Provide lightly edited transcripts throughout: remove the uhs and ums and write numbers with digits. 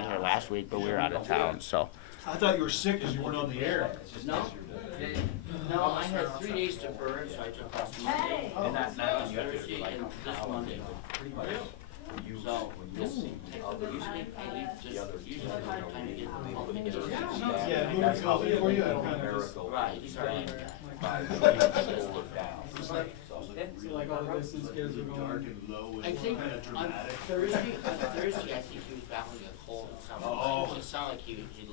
been here last week, but we were out of town, so. I thought you were sick because you weren't on the air. No. No, I had 3 days to burn, so I took off Monday. And that night, Thursday, and this Monday. So, usually I leave just usually by the time you get home to get it. Yeah, who was calling for you? I don't know. Right, sorry. Like all the distance kids are going. I think on Thursday, I think he was battling a cold. It sounded like he had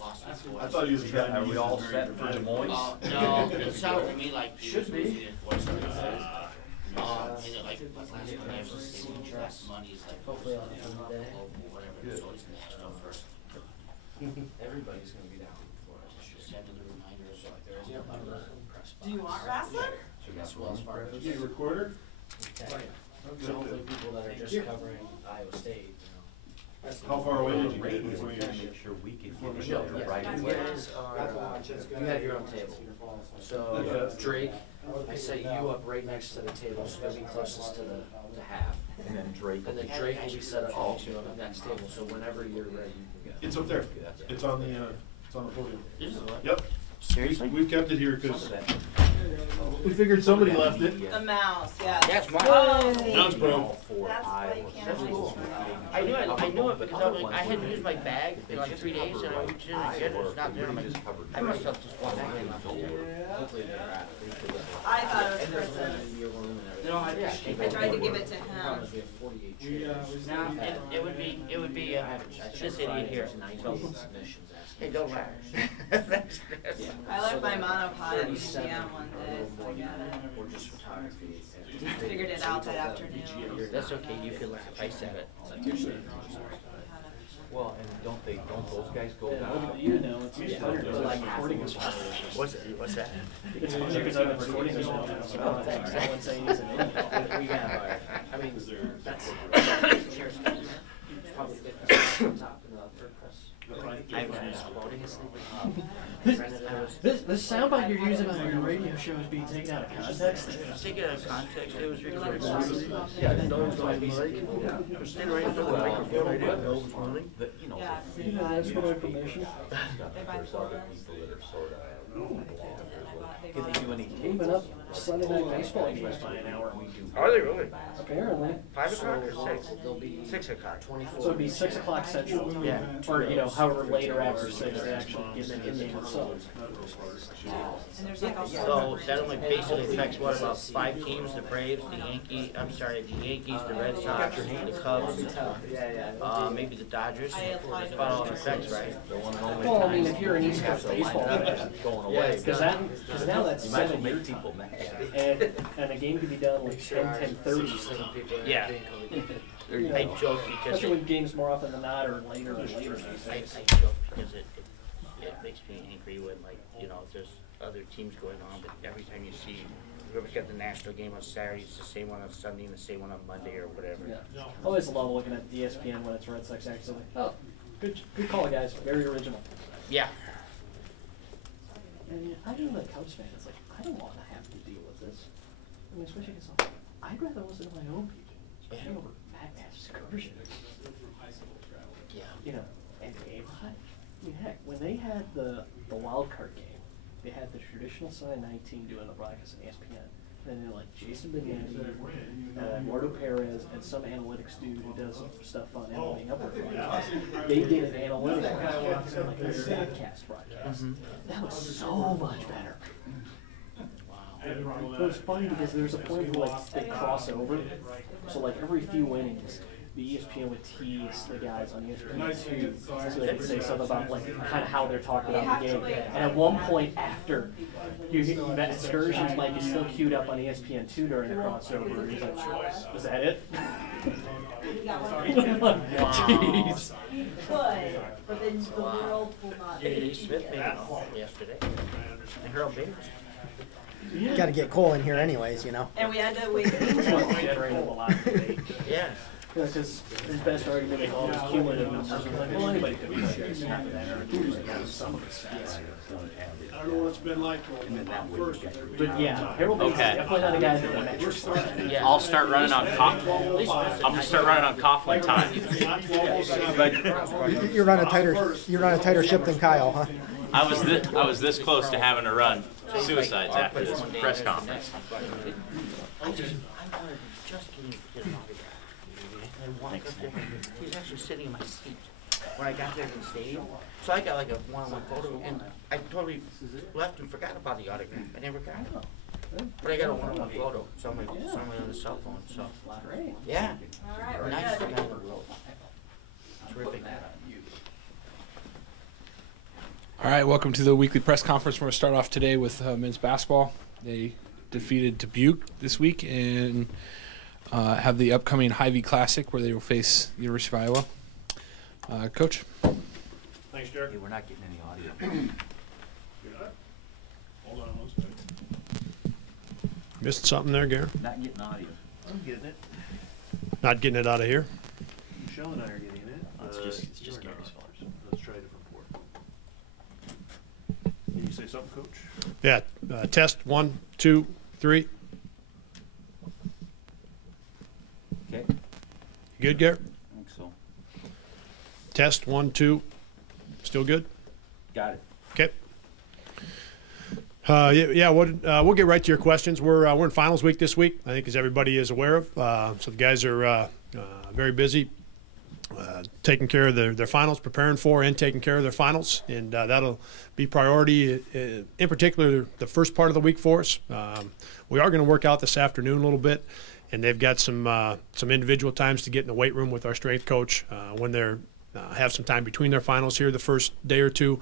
lost his voice. I thought he was trying to. Are we all set for Des Moines? No, it sounded to me like he was losing his voice. And it, like last Monday, I was just saying, last Monday's like, hopefully on the whatever, so it's national first. Everybody's gonna be down for it. Just send the reminders. Do you want wrestling? As well as far as. You recorder? So hopefully people that are just covering Iowa State, How far away did you get We're before you? gonna make sure we can Before get Michelle. it right You away. guys are, You have your own table. So Drake, I set you up right next to the table, so you'll be closest to the half. And then Drake. And then Drake will be set up next to you on the next table, so whenever you're ready, you can go. It's up there. It's on the podium. is it what? Yep. Seriously? We've kept it here because we figured somebody left it. The mouse, yeah. That's mine. Now it's broke. That's why you can't. That's cool. I knew it because I was like, I hadn't used my bag in like 3 days and I reached in and get it, it's not there. I'm like, I must have just walked back in. Hopefully they're at. I thought it was Chris's. No, I tried to give it to him. Problem is we have 48 chairs. No, it would be, this idiot here. So, Submissions asking. hey, don't laugh. I left my monopod at museum one day, so I got Or just photography. it. Figured it out that afternoon. That's okay, you can laugh, I said it. Well, and don't those guys go Yeah, down? look at you now, it's much funner because I'm recording this one. What's that? It's funny because I've been recording this one now, so Oh, thanks. no one's saying he's an idiot. We have our, I mean, that's probably 50% top in the third press. I was misquoting his This soundbite you're using on your radio show is being taken out of context. Take it out of context, it was recorded. Yeah, I didn't know it was on mic. I was standing right in front of the microphone, I didn't know it was running. You know, Yeah, You know, that's what information. there's other people that are sort of. Can they do any We've been up Sunday night baseball games by an hour. Are they really? Apparently. 5 o'clock or 6? There'll be 6 o'clock. 24. So it'd be 6 o'clock central. Yeah. Or, you know, however later after 6 they actually give an in-game sub. And there's like all So that only basically affects what, about 5 teams, the Braves, the Yankees, the Yankees, the Red Sox, the Cubs, maybe the Dodgers. That's about all it affects, right? Well, I mean, if you're an East Coast baseball fan, Going away. because now that's You might as well 7 make years. people mad. And a game could be done like 10:30. Yeah. You know, I joke because especially when games more often than not are later and later. I joke because it makes me angry when, like, you know, there's other teams going on, but every time you see whoever's got the national game on Saturday, it's the same one on Sunday and the same one on Monday or whatever. Yeah. I always love looking at ESPN when it's Red Sox actually. Oh, good call, guys. Very original. Yeah. And I mean, like Cubs fans, it's like I don't want to have to deal with this. I mean, especially because I'd rather listen to my own people, especially over Mad Excursion. Yeah. You know, and I mean, heck, when they had the wild card game, they had the traditional side 19 doing the broadcast on ESPN. And then like Jason Benetti, Eduardo Perez, and some analytics dude who does stuff on MLB Network. They did an analytics broadcast, like a statcast broadcast. That was so much better. It was funny because there's a point where like they cross over. So like every few innings, the ESPN would tease the guys on ESPN2 so they could say something about like kind of how they're talking about the game. And at one point after, that Excursions might be still queued up on ESPN2 during the crossover. He's like, "Was that it?" Jeez. Could, but then the world will not. J.D. Smith made an offer yesterday. And Harold Baines. Got to get Cole in here anyways, you know. And we had to wait. Generated a lot of debate. Yeah. Because his best argument is all his cumulative numbers. I was like, well, anybody could be serious after that, or some of the stats. I don't know what it's been like first. But yeah, Harold Bates is definitely not a guy that the metrics are. Yeah, I'll start running on Coughlin. I'm gonna start running on Coughlin time. You're on a tighter ship than Kyle, huh? I was this close to having to run suicides after this press conference. I wanted just getting to get an autograph. And walk up there. He was actually sitting in my seat when I got there to the stadium. So I got like a one-on-one photo, and I totally left and forgot about the autograph. I never got it. But I got a one-on-one photo somewhere on the cell phone. So yeah, nice guy. Terrific. All right, welcome to the weekly press conference. We're going to start off today with men's basketball. They defeated Dubuque this week and have the upcoming Hy-Vee Classic where they will face the University of Iowa. Coach? Thanks, Derek. Hey, we're not getting any audio. Hold on one second. Missed something there, Gary? Not getting audio. I'm getting it. Not getting it out of here? Michelle and I are getting it. It's just Gary's fault. Let's try a different port. Can you say something, Coach? Yeah. Test 1, 2, 3. Okay. You good, Gary? I think so. Test 1, 2. Still good? Got it. Okay. We'll get right to your questions. We're in finals week this week, I think, as everybody is aware of. So the guys are very busy taking care of their finals, preparing for and taking care of their finals, and that'll be priority in particular the first part of the week for us. We are going to work out this afternoon a little bit, and they've got some individual times to get in the weight room with our strength coach when they're have some time between their finals here the first day or two.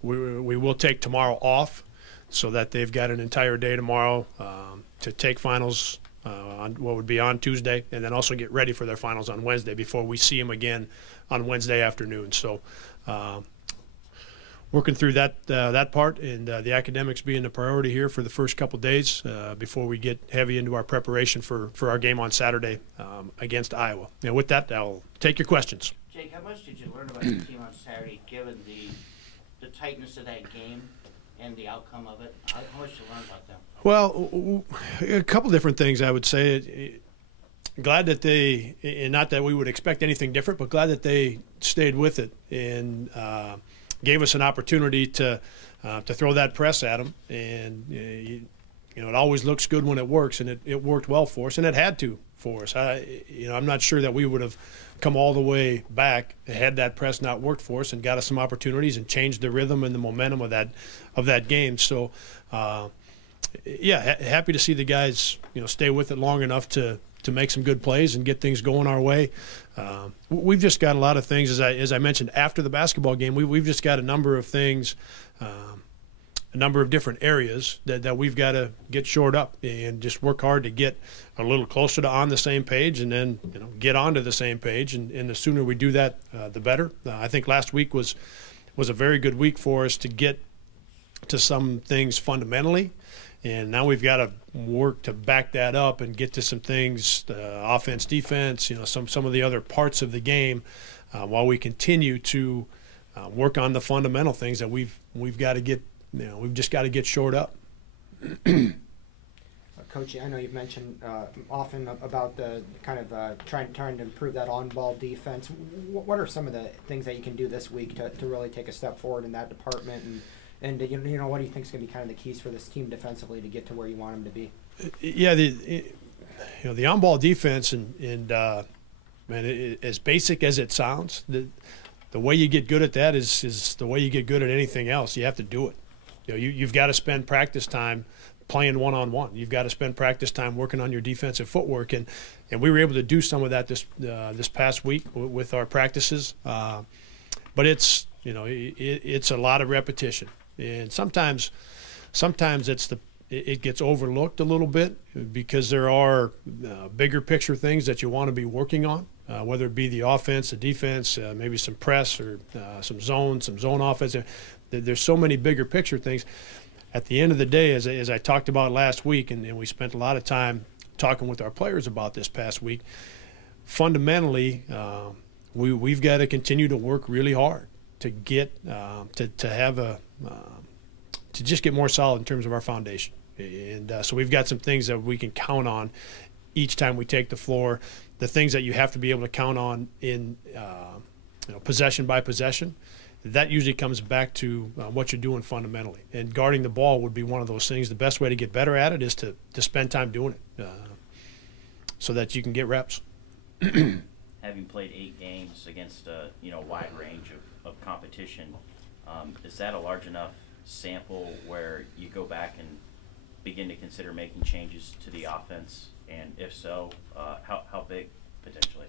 We will take tomorrow off so that they've got an entire day tomorrow to take finals on what would be on Tuesday, and then also get ready for their finals on Wednesday before we see them again on Wednesday afternoon. So working through that part, and the academics being the priority here for the first couple days before we get heavy into our preparation for our game on Saturday against Iowa. And with that, I'll take your questions. Jake, how much did you learn about the team on Saturday, given the tightness of that game and the outcome of it? How much did you learn about them? Well, a couple different things I would say. Glad that they, and not that we would expect anything different, but glad that they stayed with it and gave us an opportunity to throw that press at them. And it always looks good when it works, and it worked well for us, and it had to for us. I'm not sure that we would have come all the way back had that press not worked for us and got us some opportunities and changed the rhythm and the momentum of that game. So, happy to see the guys stay with it long enough to make some good plays and get things going our way. We've just got a lot of things, as I mentioned after the basketball game. We've just got a number of things, a number of different areas that we've got to get shored up and just work hard to get a little closer to on the same page, and then get onto the same page. And the sooner we do that, the better. I think last week was a very good week for us to get to some things fundamentally. And now we've got to work to back that up and get to some things, offense, defense, some of the other parts of the game, while we continue to work on the fundamental things that we've got to get. We've just got to get shored up. Coach, I know you've mentioned often about the kind of trying to improve that on-ball defense. What are some of the things that you can do this week to really take a step forward in that department? And what do you think is going to be kind of the keys for this team defensively to get to where you want them to be? Yeah, the on-ball defense and as basic as it sounds, the way you get good at that is the way you get good at anything else. You have to do it. You've got to spend practice time playing one-on-one. You've got to spend practice time working on your defensive footwork, and we were able to do some of that this past week with our practices. But it's it's a lot of repetition. And sometimes it gets overlooked a little bit because there are bigger picture things that you want to be working on, whether it be the offense, the defense, maybe some press or some zone offense. There's so many bigger picture things. At the end of the day, as I talked about last week, and we spent a lot of time talking with our players about this past week, fundamentally, we've got to continue to work really hard to get to have to just get more solid in terms of our foundation. And so we've got some things that we can count on each time we take the floor. The things that you have to be able to count on in possession by possession, that usually comes back to what you're doing fundamentally. And guarding the ball would be one of those things. The best way to get better at it is to spend time doing it so that you can get reps. Having played 8 games against a wide range of competition, is that a large enough sample where you go back and begin to consider making changes to the offense? And if so, how big potentially?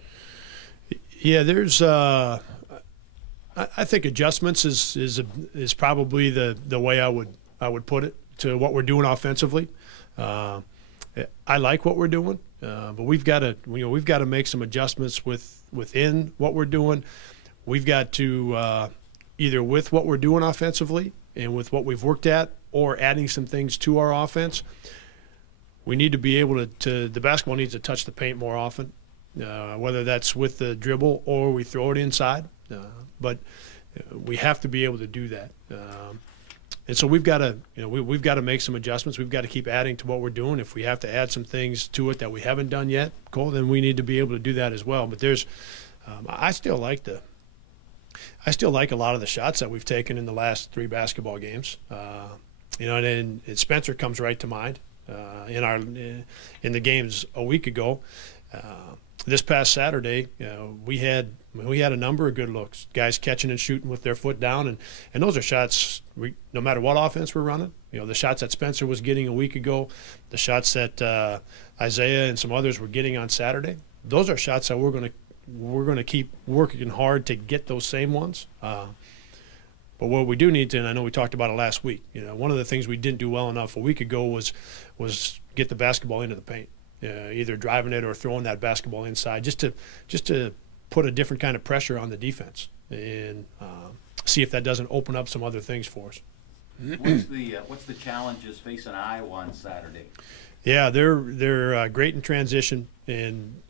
Yeah, there's I think adjustments is probably the way I would put it to what we're doing offensively. I like what we're doing, but we've got to make some adjustments within what we're doing. We've got to either with what we're doing offensively and with what we've worked at, or adding some things to our offense. We need to be able to the basketball needs to touch the paint more often, whether that's with the dribble or we throw it inside. But we have to be able to do that. And so we've got to, we've got to make some adjustments. We've got to keep adding to what we're doing. If we have to add some things to it that we haven't done yet, Cole, then we need to be able to do that as well. But there's, I still like a lot of the shots that we've taken in the last 3 basketball games. And Spencer comes right to mind in the games a week ago. This past Saturday, we had a number of good looks, guys catching and shooting with their foot down, and those are shots. No matter what offense we're running, the shots that Spencer was getting a week ago, the shots that Isaiah and some others were getting on Saturday, those are shots that we're going to keep working hard to get those same ones. But what we do need to, and I know we talked about it last week, one of the things we didn't do well enough a week ago was get the basketball into the paint. Either driving it or throwing that basketball inside, just to put a different kind of pressure on the defense and see if that doesn't open up some other things for us. What's the challenges facing Iowa on Saturday? Yeah, they're great in transition, and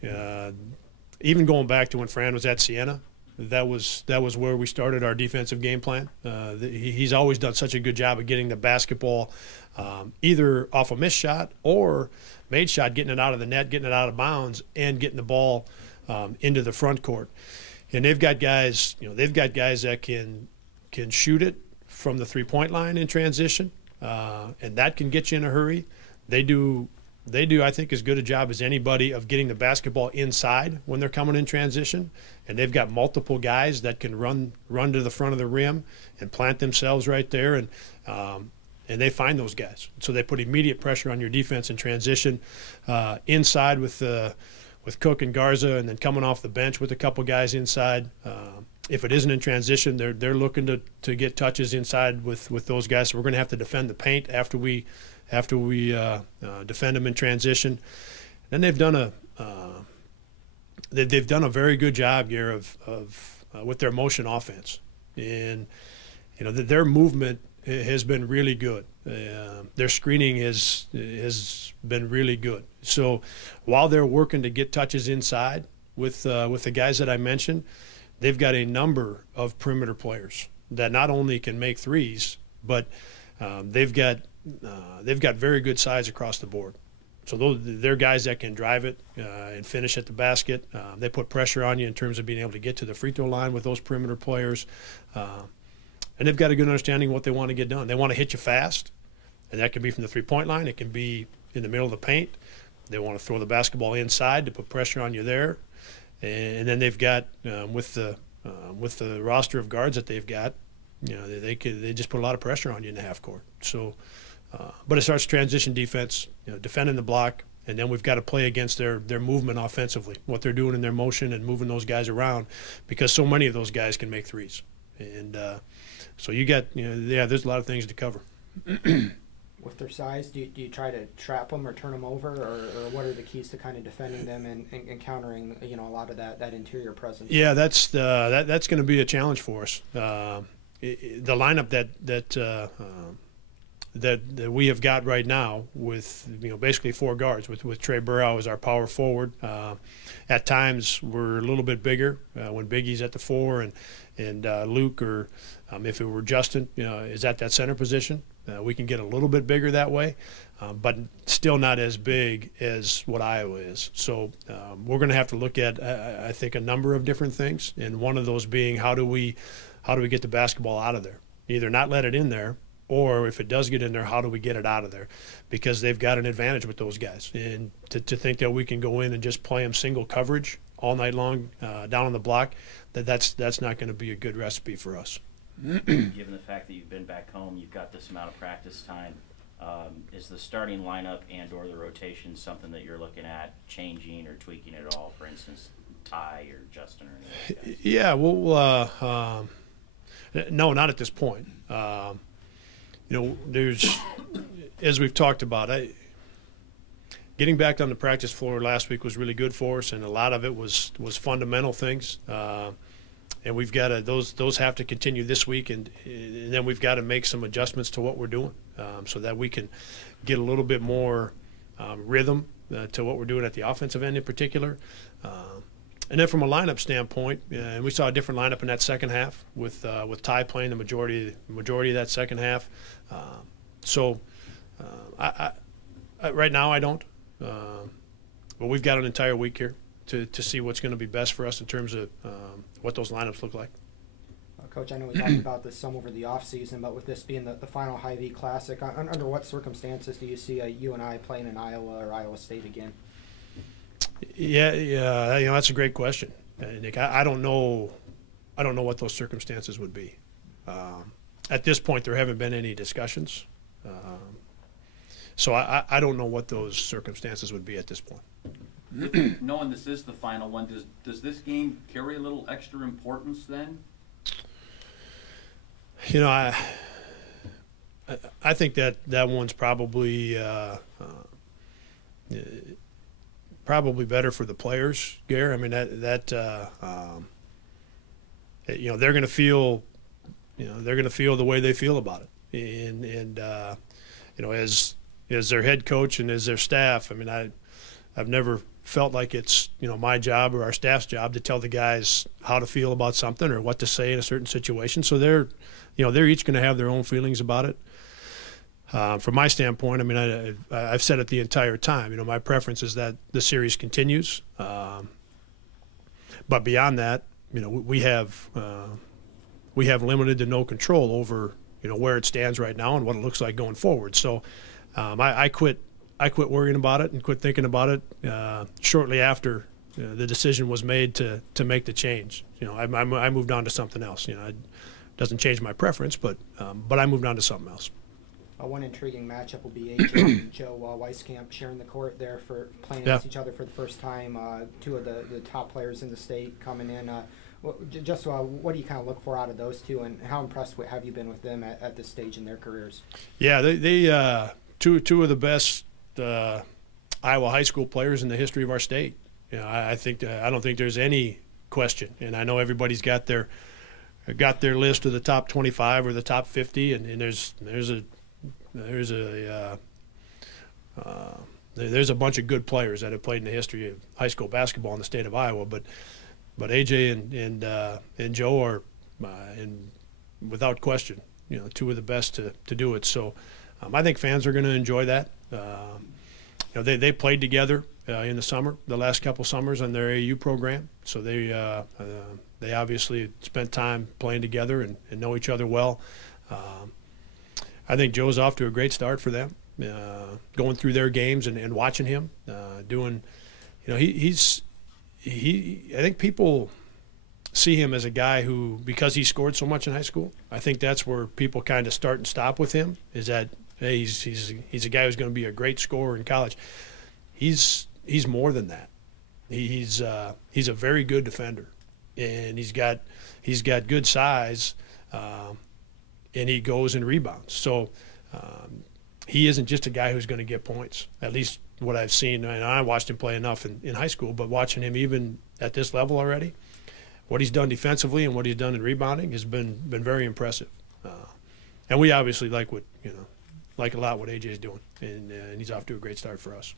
even going back to when Fran was at Siena, that was where we started our defensive game plan. He's always done such a good job of getting the basketball either off a missed shot or made shot, getting it out of the net, getting it out of bounds, and getting the ball into the front court. And they've got guys, that can shoot it from the 3-point line in transition, and that can get you in a hurry. They do, I think, as good a job as anybody of getting the basketball inside when they're coming in transition. And they've got multiple guys that can run to the front of the rim and plant themselves right there, and they find those guys. So they put immediate pressure on your defense in transition, inside with Cook and Garza, and then coming off the bench with a couple guys inside. If it isn't in transition, they're looking to get touches inside with those guys. So we're going to have to defend the paint after we defend them in transition. Then they've done a very good job here of with their motion offense, and their movement has been really good. Their screening has been really good. So while they're working to get touches inside with the guys that I mentioned, they've got a number of perimeter players that not only can make threes, but they've got very good size across the board. So they're guys that can drive it and finish at the basket. They put pressure on you in terms of being able to get to the free throw line with those perimeter players. And they've got a good understanding of what they want to get done. They want to hit you fast, and that can be from the 3-point line. It can be in the middle of the paint. They want to throw the basketball inside to put pressure on you there. And then they've got with the roster of guards that they've got, they just put a lot of pressure on you in the half court. So, but it starts transition defense, defending the block, and then we've got to play against their movement offensively, what they're doing in their motion and moving those guys around, because so many of those guys can make threes. And so you got, there's a lot of things to cover. With their size, do you try to trap them or turn them over, or what are the keys to kind of defending them and countering, a lot of that interior presence? Yeah, that's going to be a challenge for us. The lineup that we have got right now with basically 4 guards with Trey Burrow as our power forward. At times we're a little bit bigger when Biggie's at the 4 and Luke or if it were Justin is at that center position. We can get a little bit bigger that way, but still not as big as what Iowa is. So we're going to have to look at I think a number of different things, and one of those being how do we get the basketball out of there? Either not let it in there, or if it does get in there, how do we get it out of there? Because they've got an advantage with those guys. And to think that we can go in and just play them single coverage all night long down on the block, that's not going to be a good recipe for us. Given the fact that you've been back home, you've got this amount of practice time, is the starting lineup and or the rotation something that you're looking at changing or tweaking at all? For instance, Ty or Justin or anything like that? Yeah, well, no, not at this point. There's, as we've talked about, getting back on the practice floor last week was really good for us, and a lot of it was fundamental things. And we've got to those have to continue this week, and then we've got to make some adjustments to what we're doing so that we can get a little bit more rhythm to what we're doing at the offensive end in particular. And then from a lineup standpoint, and we saw a different lineup in that second half with Ty playing the majority of that second half. So I right now I don't, but we've got an entire week here to see what's going to be best for us in terms of what those lineups look like. Coach, I know we talked about this some over the offseason, but with this being the final Hy-Vee Classic, under what circumstances do you see a UNI playing in Iowa or Iowa State again? Yeah, that's a great question, Nick. I don't know what those circumstances would be. At this point, there haven't been any discussions, so I don't know what those circumstances would be at this point. Knowing this is the final one, does this game carry a little extra importance then? I think that one's probably better for the players, Gare. I mean they're going to feel, the way they feel about it, and as their head coach and as their staff. I mean I've never felt like it's my job or our staff's job to tell the guys how to feel about something or what to say in a certain situation. So they're each going to have their own feelings about it. From my standpoint, I mean, I've said it the entire time. My preference is that the series continues. But beyond that, we have limited to no control over where it stands right now and what it looks like going forward. So I quit worrying about it and quit thinking about it shortly after the decision was made to make the change. I moved on to something else. It doesn't change my preference, but I moved on to something else. One intriguing matchup will be AJ and Joe Weiskamp sharing the court there for playing against each other for the first time. Two of the top players in the state coming in. What do you kind of look for out of those two, and how impressed have you been with them at this stage in their careers? Yeah, they two of the best Iowa high school players in the history of our state. I don't think there's any question, and I know everybody's got their list of the top 25 or the top 50, and there's a bunch of good players that have played in the history of high school basketball in the state of Iowa, but AJ and Joe are, and without question, two of the best to do it. So I think fans are going to enjoy that. They played together in the summer, the last couple summers on their AU program, so they obviously spent time playing together and know each other well. I think Joe's off to a great start for them, going through their games and watching him doing. I think people see him as a guy who, because he scored so much in high school, I think that's where people kind of start and stop with him. Is that hey, he's a guy who's going to be a great scorer in college. He's more than that. He's a very good defender, and he's got good size. And he goes and rebounds. So he isn't just a guy who's going to get points, at least what I've seen. And I watched him play enough in high school, but watching him even at this level already, what he's done defensively and what he's done in rebounding has been very impressive. And we obviously like what like a lot what AJ's doing, and he's off to a great start for us.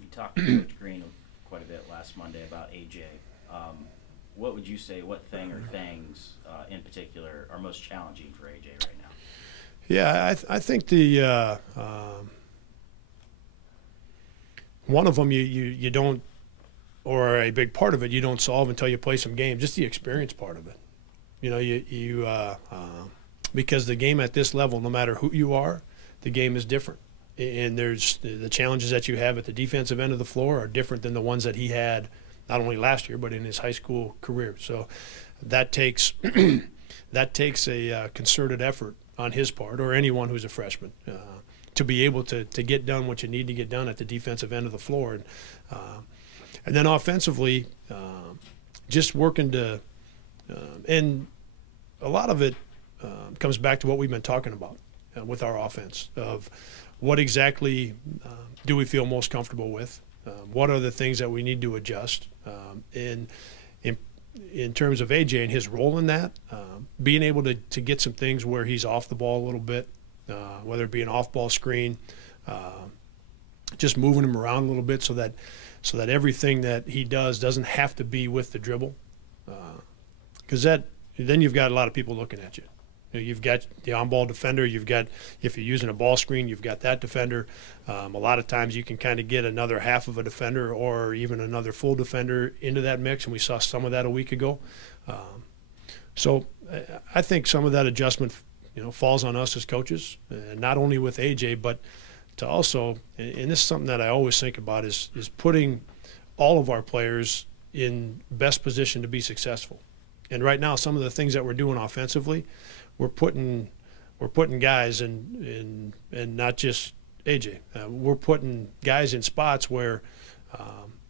You talked to Coach Green quite a bit last Monday about AJ. What would you say, what thing or things in particular are most challenging for AJ right now? Yeah, I think the one of them you don't, or a big part of it you don't solve until you play some games. Just the experience part of it. You know, because the game at this level, no matter who you are, the game is different. And there's the challenges that you have at the defensive end of the floor are different than the ones that he had not only last year but in his high school career. So that takes a concerted effort on his part, or anyone who's a freshman, to be able to get done what you need to get done at the defensive end of the floor. And then offensively, just working to and a lot of it comes back to what we've been talking about with our offense, of what exactly do we feel most comfortable with, what are the things that we need to adjust, in terms of AJ and his role in that, being able to get some things where he's off the ball a little bit, whether it be an off-ball screen, just moving him around a little bit so that everything that he does doesn't have to be with the dribble, because then you've got a lot of people looking at you. You've got the on-ball defender. You've got, if you're using a ball screen, you've got that defender. A lot of times you can kind of get another half of a defender or even another full defender into that mix, and we saw some of that a week ago. So I think some of that adjustment, falls on us as coaches, not only with AJ, but to also, and this is something that I always think about, is putting all of our players in best position to be successful. And right now, some of the things that we're doing offensively, we're putting guys in and not just AJ. We're putting guys in spots where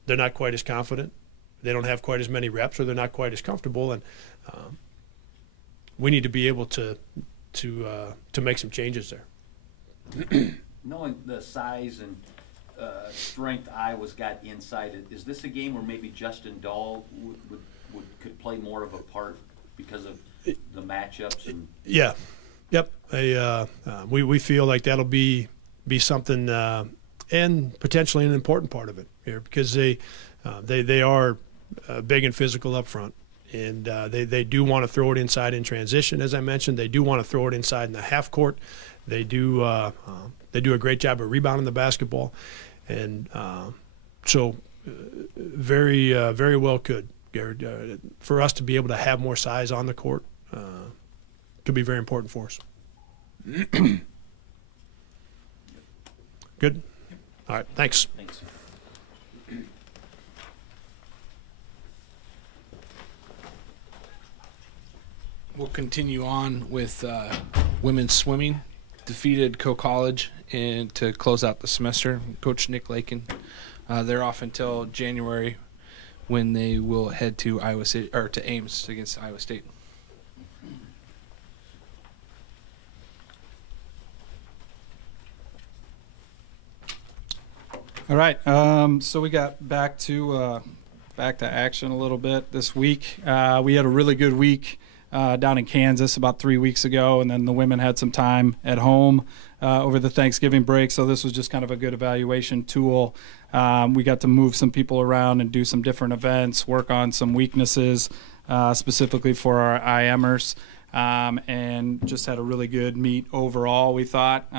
they're not quite as confident, they don't have quite as many reps, or they're not quite as comfortable, and we need to be able to make some changes there. Knowing the size and strength Iowa's got inside it, is this a game where maybe Justin Dahl could play more of a part because of the matchups? And yeah, yep. We feel like that'll be something, and potentially an important part of it here, because they are big and physical up front, and they do want to throw it inside in transition, as I mentioned. They do want to throw it inside in the half court. They do a great job of rebounding the basketball, and so very well could. For us to be able to have more size on the court could be very important for us. Good? All right, thanks. Thanks. We'll continue on with women's swimming. Defeated Co-College and to close out the semester. Coach Nick Lakin, they're off until January, when they will head to Iowa City, or to Ames against Iowa State. All right, so we got back to action a little bit this week. We had a really good week down in Kansas about 3 weeks ago, and then the women had some time at home over the Thanksgiving break, so this was just kind of a good evaluation tool. We got to move some people around and do some different events, work on some weaknesses specifically for our IMers, and just had a really good meet overall, we thought.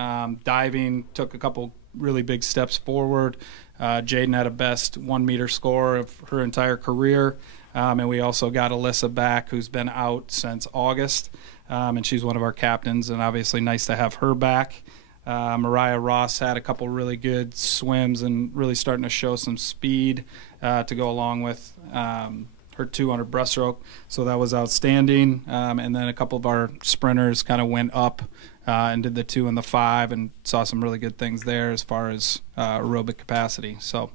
Diving took a couple really big steps forward. Jaden had a best 1 meter score of her entire career. And we also got Alyssa back, who's been out since August, and she's one of our captains, and obviously nice to have her back. Mariah Ross had a couple really good swims and really starting to show some speed to go along with her 200 breaststroke, so that was outstanding. And then a couple of our sprinters kind of went up and did the 2 and the 5 and saw some really good things there as far as aerobic capacity. So.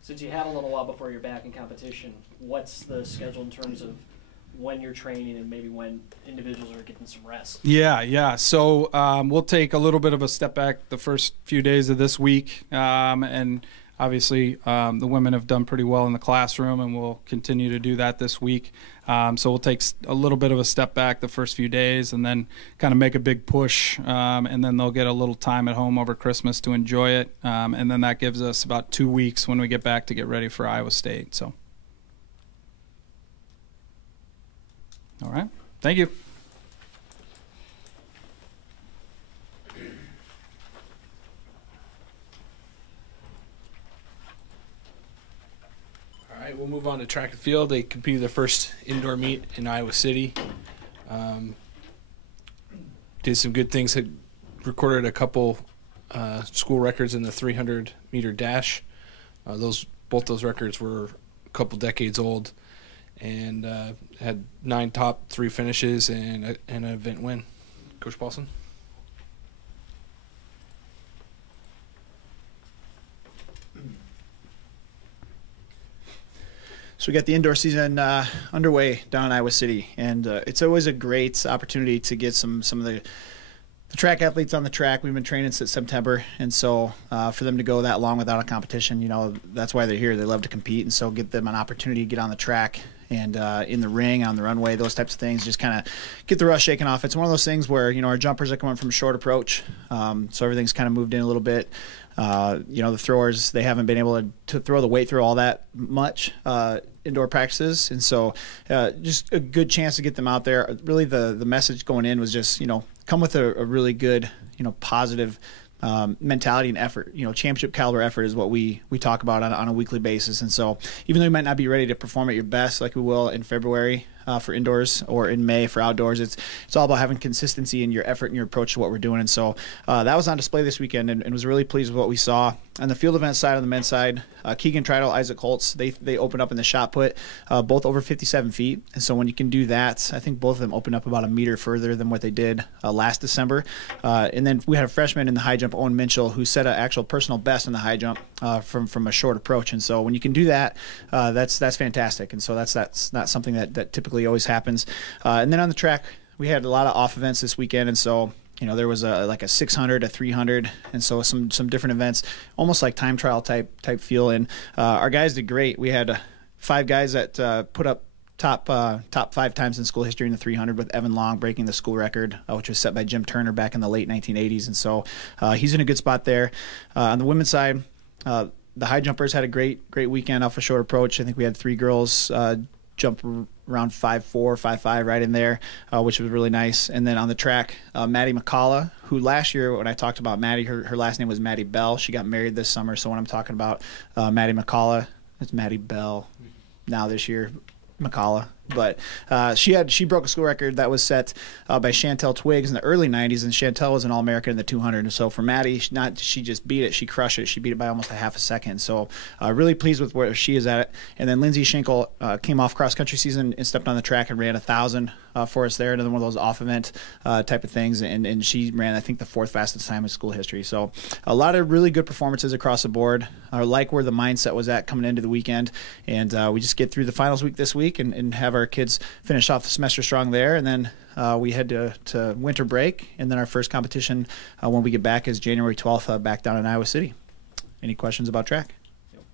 Since you had a little while before you're back in competition, what's the schedule in terms of when you're training and maybe when individuals are getting some rest? Yeah. So we'll take a little bit of a step back the first few days of this week, and obviously the women have done pretty well in the classroom, and we'll continue to do that this week. So we'll take a little bit of a step back the first few days and then kind of make a big push, and then they'll get a little time at home over Christmas to enjoy it, and then that gives us about 2 weeks when we get back to get ready for Iowa State. So, all right, thank you. All right, we'll move on to track and field. They competed their first indoor meet in Iowa City. Did some good things. Had recorded a couple school records in the 300-meter dash. Both those records were a couple decades old, and had 9 top 3 finishes and an event win. Coach Paulson. So we got the indoor season underway down in Iowa City, and it's always a great opportunity to get some of the track athletes on the track. We've been training since September, and so for them to go that long without a competition, that's why they're here. They love to compete, and so get them an opportunity to get on the track and in the ring, on the runway, those types of things, just kind of get the rust shaken off. It's one of those things where, our jumpers are coming from short approach, so everything's kind of moved in a little bit. The throwers, they haven't been able to throw the weight through all that much indoor practices, and so just a good chance to get them out there. Really, the message going in was just, come with a really good, positive mentality and effort. Championship caliber effort is what we talk about on a weekly basis. And so even though you might not be ready to perform at your best like we will in February for indoors or in May for outdoors, it's all about having consistency in your effort and your approach to what we're doing. And so that was on display this weekend, and was really pleased with what we saw. On the field event side, on the men's side, Keegan Treidel, Isaac Holtz, they opened up in the shot put, both over 57 feet. And so when you can do that, I think both of them opened up about a meter further than what they did last December. And then we had a freshman in the high jump, Owen Minchell, who set an actual personal best in the high jump from a short approach. And so when you can do that, that's fantastic. And so that's not something that typically always happens. And then on the track, we had a lot of off events this weekend, and so there was a 600, a 300, and so some different events, almost like time trial type feel. And our guys did great. We had 5 guys that put up top 5 times in school history in the 300, with Evan Long breaking the school record, which was set by Jim Turner back in the late 1980s. And so he's in a good spot there. On the women's side, the high jumpers had a great weekend off a short approach. I think we had 3 girls jump around 5'4", 5'5", right in there, which was really nice. And then on the track, Maddie McCullough, who last year when I talked about Maddie, her last name was Maddie Bell. She got married this summer, so when I'm talking about Maddie McCullough, it's Maddie Bell. Now this year, McCullough. But she broke a school record that was set by Chantel Twiggs in the early 90s, and Chantel was an All-American in the 200. And so for Maddie, she just beat it. She crushed it. She beat it by almost a half a second. So really pleased with where she is at it. And then Lindsay Schenkel came off cross-country season and stepped on the track and ran 1,000 for us there, another one of those off-event type of things. And she ran, I think, the 4th fastest time in school history. So a lot of really good performances across the board. I like where the mindset was at coming into the weekend. And we just get through the finals week this week and have our kids finish off the semester strong there, and then we head to winter break, and then our first competition when we get back is January 12th back down in Iowa City. Any questions about track?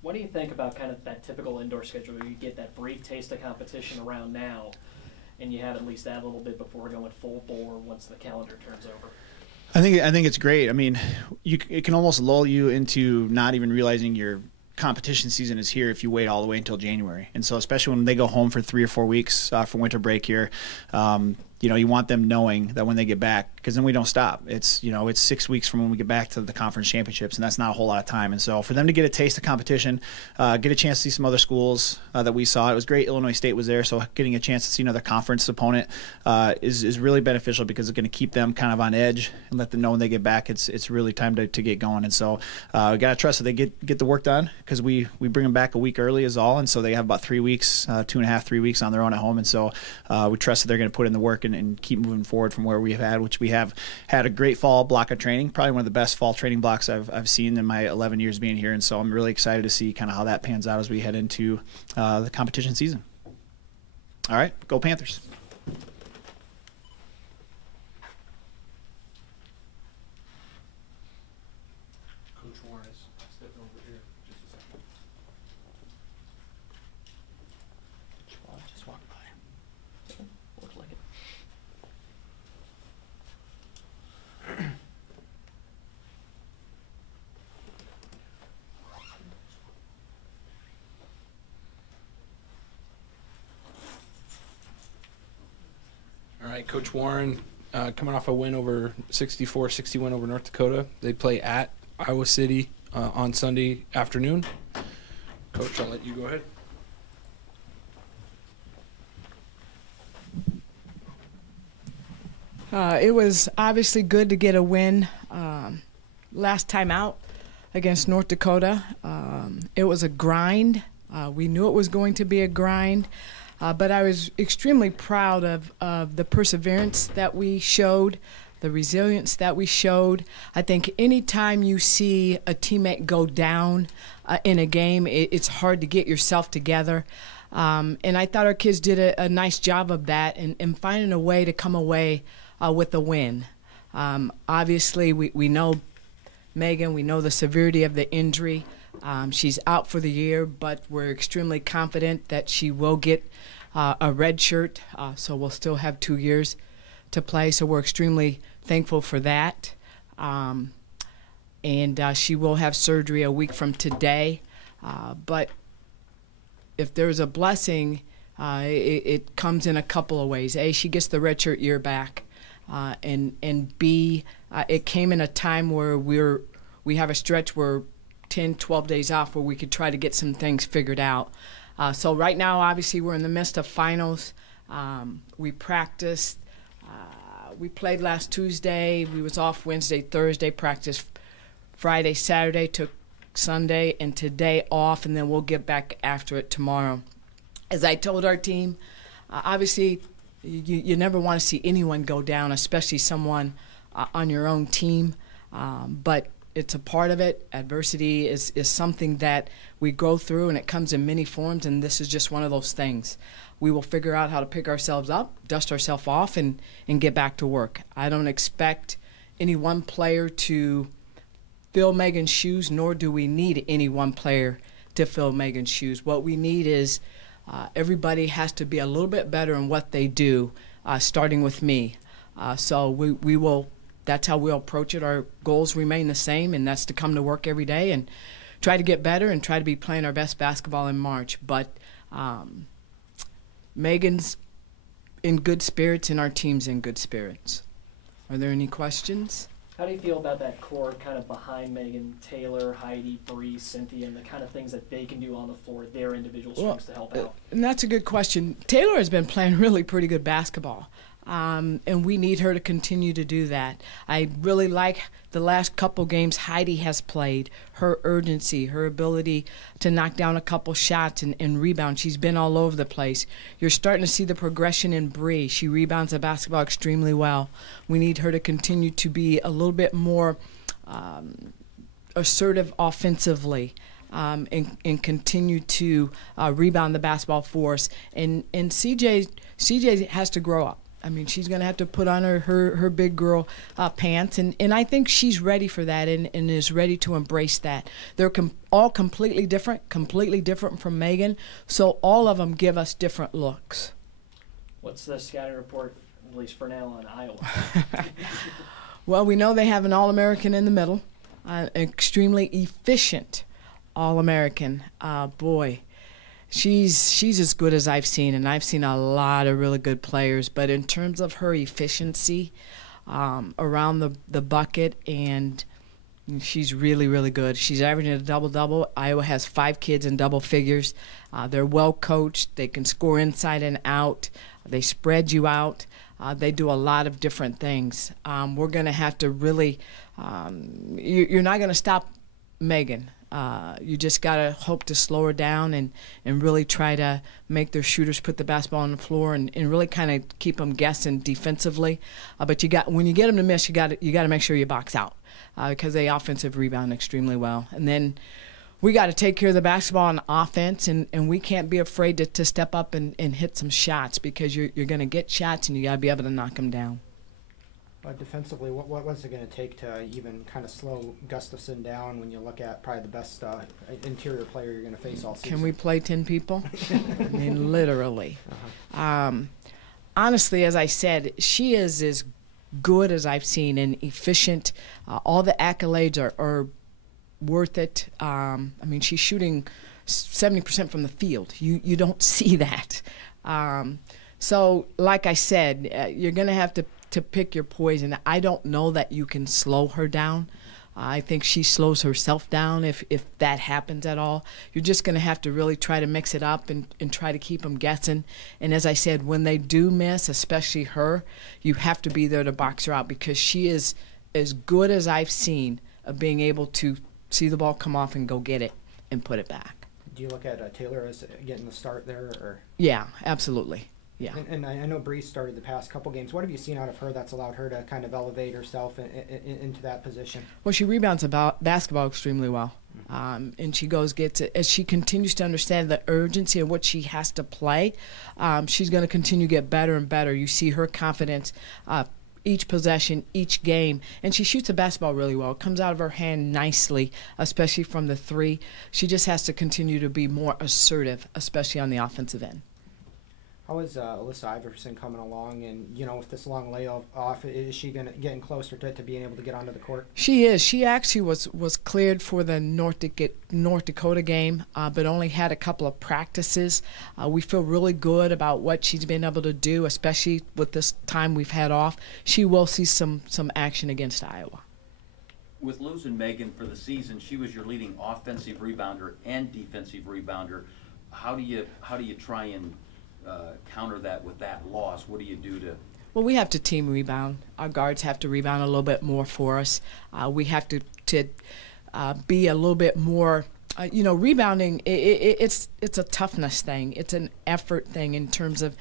What do you think about kind of that typical indoor schedule where you get that brief taste of competition around now, and you have at least that little bit before going full bore once the calendar turns over? I think it's great. I mean, it can almost lull you into not even realizing your competition season is here if you wait all the way until January. And so especially when they go home for 3 or 4 weeks for winter break here, you want them knowing that when they get back, because then we don't stop. It's 6 weeks from when we get back to the conference championships, and that's not a whole lot of time. And so for them to get a taste of competition, get a chance to see some other schools that we saw, it was great. Illinois State was there, so getting a chance to see another conference opponent is really beneficial, because it's going to keep them kind of on edge and let them know when they get back it's really time to get going. And so we got to trust that they get the work done, because we bring them back a week early is all, and so they have about 3 weeks, 2.5, 3 weeks on their own at home. And so we trust that they're going to put in the work and keep moving forward from where we have had a great fall block of training, probably one of the best fall training blocks I've seen in my 11 years being here. And so I'm really excited to see kind of how that pans out as we head into the competition season. All right, go Panthers. Coach Juarez, stepping over here just a second. right, Coach Warren, coming off a win over 64-61 over North Dakota. They play at Iowa City on Sunday afternoon. Coach, I'll let you go ahead. It was obviously good to get a win last time out against North Dakota. It was a grind. We knew it was going to be a grind, but I was extremely proud of the perseverance that we showed, the resilience that we showed. I think anytime you see a teammate go down in a game, it's hard to get yourself together. And I thought our kids did a nice job of that and finding a way to come away with a win. Obviously, we know Megan, we know the severity of the injury. She's out for the year, but we're extremely confident that she will get a red shirt, so we'll still have 2 years to play, so we're extremely thankful for that. And she will have surgery a week from today, but if there's a blessing, it comes in a couple of ways. A, she gets the redshirt year back, and B, it came in a time where we have a stretch where 10, 12 days off where we could try to get some things figured out. So right now, obviously, we're in the midst of finals. We practiced. We played last Tuesday. We was off Wednesday, Thursday, practiced Friday, Saturday, took Sunday, and today off, and then we'll get back after it tomorrow. As I told our team, obviously, you never want to see anyone go down, especially someone on your own team, but it's a part of it. Adversity is something that we go through, and it comes in many forms, and this is just one of those things. We will figure out how to pick ourselves up, dust ourselves off, and get back to work. I don't expect any one player to fill Megan's shoes, nor do we need any one player to fill Megan's shoes. What we need is everybody has to be a little bit better in what they do, starting with me. So we will. That's how we'll approach it. Our goals remain the same, and that's to come to work every day and try to get better and try to be playing our best basketball in March. But Megan's in good spirits, and our team's in good spirits. Are there any questions? How do you feel about that core kind of behind Megan, Taylor, Heidi, Bree, Cynthia, and the kind of things that they can do on the floor, their individual strengths to help out? And that's a good question. Taylor has been playing really pretty good basketball, and we need her to continue to do that. I really like the last couple games Heidi has played, her urgency, her ability to knock down a couple shots and rebound. She's been all over the place. You're starting to see the progression in Bree. She rebounds the basketball extremely well. We need her to continue to be a little bit more assertive offensively. And continue to rebound the basketball for us. And CJ has to grow up. I mean, she's going to have to put on her big girl pants, and I think she's ready for that and is ready to embrace that. They're all completely different from Megan, so all of them give us different looks. What's the scouting report, at least for now, on Iowa? Well, we know they have an All-American in the middle, extremely efficient All-American. Boy. She's as good as I've seen, and I've seen a lot of really good players. But in terms of her efficiency around the bucket, and she's really, really good. She's averaging a double-double. Iowa has 5 kids in double figures. They're well coached. They can score inside and out. They spread you out. They do a lot of different things. We're going to have to really you're not going to stop Megan. You just got to hope to slow her down and really try to make their shooters put the basketball on the floor and really kind of keep them guessing defensively. But when you get them to miss, you got to make sure you box out because they offensive rebound extremely well. And then we got to take care of the basketball on offense, and we can't be afraid to step up and hit some shots because you're going to get shots and you got to be able to knock them down. Defensively, what's it going to take to even kind of slow Gustafson down when you look at probably the best interior player you're going to face all season? Can we play 10 people? I mean, literally. Honestly, as I said, she is as good as I've seen and efficient. All the accolades are worth it. I mean, she's shooting 70% from the field. You don't see that. So, like I said, you're going to have to pick your poison. I don't know that you can slow her down. I think she slows herself down if that happens at all. You're just going to have to really try to mix it up and try to keep them guessing. And as I said, when they do miss, especially her, you have to be there to box her out, because she is as good as I've seen of being able to see the ball come off and go get it and put it back. Do you look at Taylor as getting the start there? Or? Yeah, absolutely. Yeah. And I know Bree started the past couple games. What have you seen out of her that's allowed her to kind of elevate herself into that position? Well, she rebounds basketball extremely well. And she gets it. As she continues to understand the urgency of what she has to play, she's going to continue to get better and better. You see her confidence each possession, each game. And she shoots the basketball really well. It comes out of her hand nicely, especially from the three. She just has to continue to be more assertive, especially on the offensive end. How is Alyssa Iverson coming along? And, with this long layoff, is she getting closer to being able to get onto the court? She is. She actually was cleared for the North Dakota game, but only had a couple of practices. We feel really good about what she's been able to do, especially with this time we've had off. She will see some action against Iowa. With losing Megan for the season, she was your leading offensive rebounder and defensive rebounder. How do you try and counter that with that loss? What do you do to? Well, we have to team rebound. Our guards have to rebound a little bit more for us. We have to be a little bit more. Rebounding. It's a toughness thing. It's an effort thing in terms of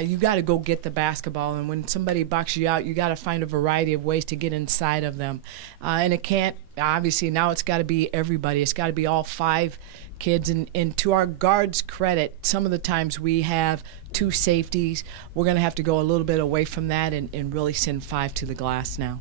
you got to go get the basketball, and when somebody boxes you out, you got to find a variety of ways to get inside of them. And it can't. Obviously, now it's got to be everybody. It's got to be all five kids, and to our guards' credit, some of the times we have two safeties. We're going to have to go a little bit away from that and really send five to the glass now.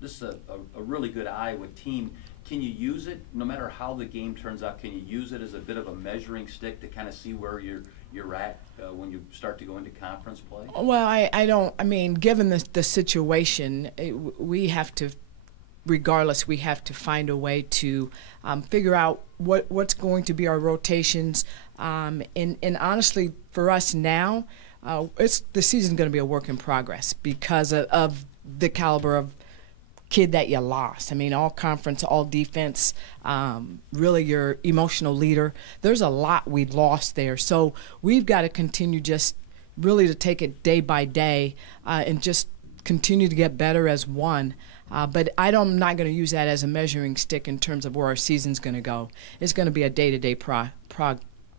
This is a really good Iowa team. Can you use it, no matter how the game turns out, can you use it as a bit of a measuring stick to kind of see where you're at when you start to go into conference play? Well, I don't. I mean, given the situation, we have to. Regardless, we have to find a way to figure out what's going to be our rotations. And honestly, for us now, the season's going to be a work in progress because of the caliber of kid that you lost. I mean, all conference, all defense, really your emotional leader. There's a lot we lost there. So we've got to continue just really to take it day by day and just continue to get better as one. But I'm not going to use that as a measuring stick in terms of where our season's going to go. It's going to be a day-to-day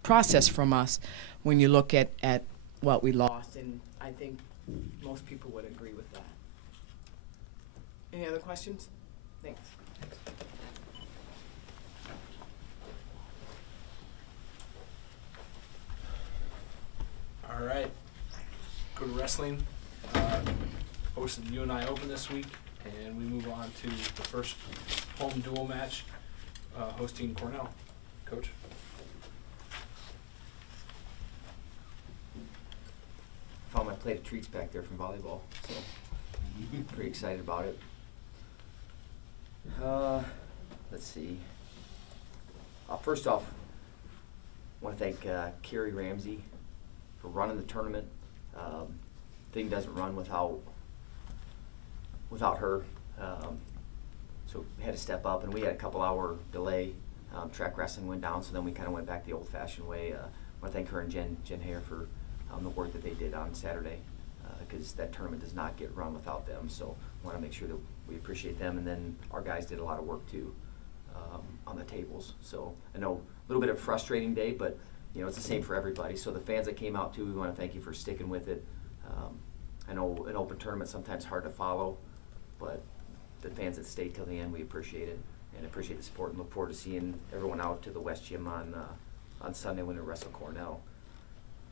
process from us when you look at what we lost. And I think most people would agree with that. Any other questions? Thanks. All right. Go to wrestling. Hosted the UNI Open this week. And we move on to the first home dual match, hosting Cornell. Coach? Found my plate of treats back there from volleyball, so pretty excited about it. Let's see. First off, I want to thank Carrie Ramsey for running the tournament. Thing doesn't run without her, so we had to step up, and we had a couple-hour delay. Track wrestling went down, so then we kind of went back the old-fashioned way. I want to thank her and Jen Hare for the work that they did on Saturday, because that tournament does not get run without them. So I want to make sure that we appreciate them, and then our guys did a lot of work too on the tables. So I know a little bit of a frustrating day, but it's the same for everybody. So the fans that came out too, we want to thank you for sticking with it. I know an open tournament sometimes hard to follow, but the fans that stayed till the end, we appreciate it, and appreciate the support, and look forward to seeing everyone out to the West Gym on Sunday when we wrestle Cornell.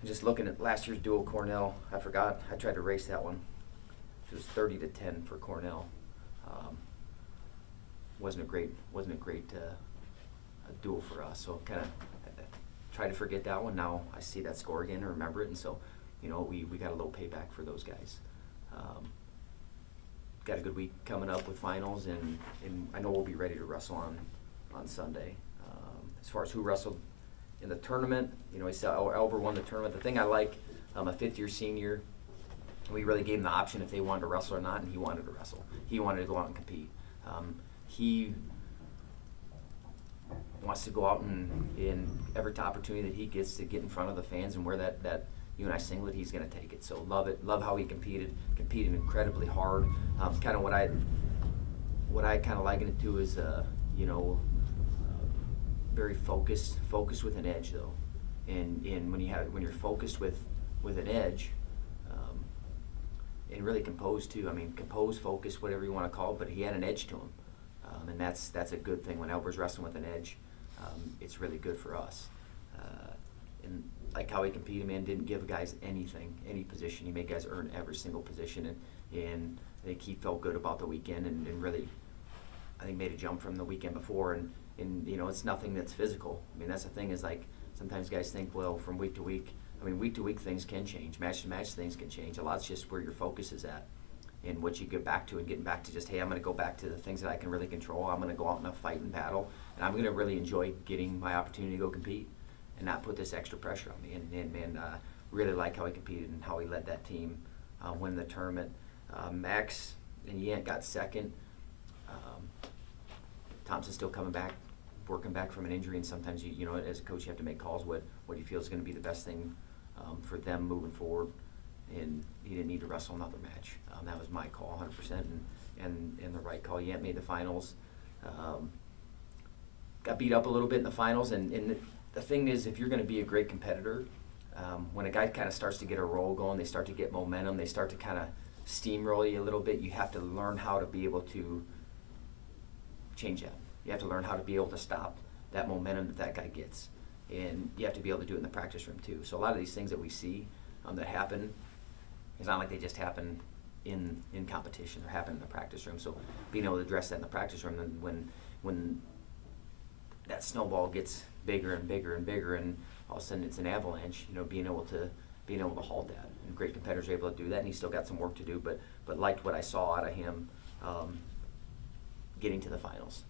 And just looking at last year's duel Cornell, I forgot I tried to race that one. It was 30-10 for Cornell. Wasn't a great duel for us. So kind of tried to forget that one. Now I see that score again and remember it, and so we got a little payback for those guys. Got a good week coming up with finals, and I know we'll be ready to wrestle on Sunday. As far as who wrestled in the tournament, we saw Elber won the tournament. The thing I like a fifth-year senior. We really gave him the option if they wanted to wrestle or not, and he wanted to wrestle. He wanted to go out and compete. He wants to go out and every opportunity that he gets to get in front of the fans and wear that UNI singlet, he's going to take it. So love it. Love how he competed incredibly hard. Kind of what I kind of liken it to is, you know, very focused with an edge though. And when you're focused with an edge, and really composed too. I mean, composed, focused, whatever you want to call it, but he had an edge to him, and that's a good thing. When Albert's wrestling with an edge, it's really good for us. And like how he competed, man, didn't give guys anything, any position. He made guys earn every single position, and I think he felt good about the weekend, and really, I think made a jump from the weekend before. And you know, it's nothing that's physical. I mean, that's the thing is like sometimes guys think, well, from week to week. I mean, week to week things can change. Match to match things can change. A lot's just where your focus is at and what you get back to, and getting back to just, hey, I'm going to go back to the things that I can really control. I'm going to go out in a fight and battle, and I'm going to really enjoy getting my opportunity to go compete and not put this extra pressure on me. And really like how he competed and how he led that team win the tournament. Max and Yant got second. Thompson's still coming back, working back from an injury, and sometimes you know, as a coach, you have to make calls what you feel is going to be the best thing for them moving forward. And he didn't need to wrestle another match. That was my call, 100%, and the right call. Yant made the finals. Got beat up a little bit in the finals, and the thing is, if you're going to be a great competitor, when a guy kind of starts to get a roll going, they start to get momentum, they start to kind of steamroll you a little bit, you have to learn how to be able to change that. You have to learn how to be able to stop that momentum that guy gets. And you have to be able to do it in the practice room too. So a lot of these things that we see that happen, it's not like they just happen in competition. They happen in the practice room. So being able to address that in the practice room, and when that snowball gets bigger and bigger and bigger, and all of a sudden it's an avalanche, you know, being able to halt that. And great competitors are able to do that, and he's still got some work to do. But liked what I saw out of him getting to the finals.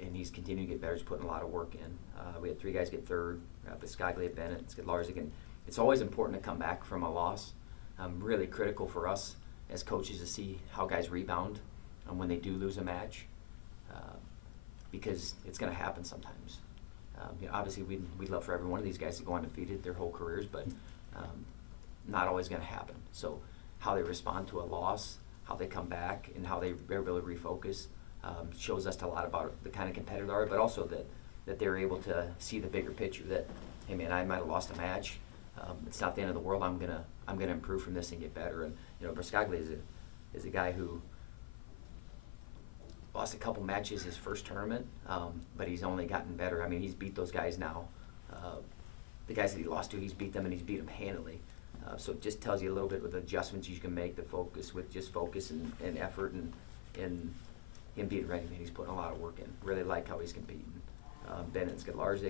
And he's continuing to get better. He's putting a lot of work in. We had 3 guys get third. Biscaglia, Bennett, Skidlarz again. It's always important to come back from a loss. Really critical for us as coaches to see how guys rebound when they do lose a match, because it's going to happen sometimes. You know, obviously, we'd love for every one of these guys to go undefeated their whole careers, but not always going to happen. So how they respond to a loss, how they come back, and how they're able to refocus shows us a lot about the kind of competitor they are, but also that they're able to see the bigger picture. That, hey man, I might have lost a match. It's not the end of the world. I'm gonna improve from this and get better. And you know, Biscaglia is a guy who lost a couple matches his first tournament, but he's only gotten better. I mean, he's beat those guys now. The guys that he lost to, he's beat them, and he's beat them handily. So it just tells you a little bit with the adjustments you can make, the focus with just focus and effort, and him being ready, man. He's putting a lot of work in. Really like how he's competing. Bennett and Skidlarz,